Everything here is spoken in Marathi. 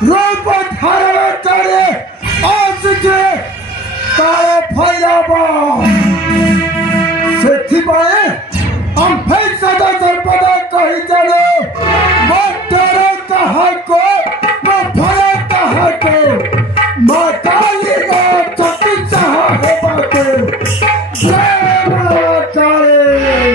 रूप धारणारे आज जे काळे फैलाबा ସେଥିପାଇଁ ଆମ୍ଭେ ସଦା ସର୍ବଦା କହିଚାଲୁ ମୋ ଡର କାହାକୁ ମୋ ଭୟ କାହାକୁ ମୋ କାଳିର ଚକିତ୍ସାହ ହେବାକୁ ଜୟ ମା କାଳୀ।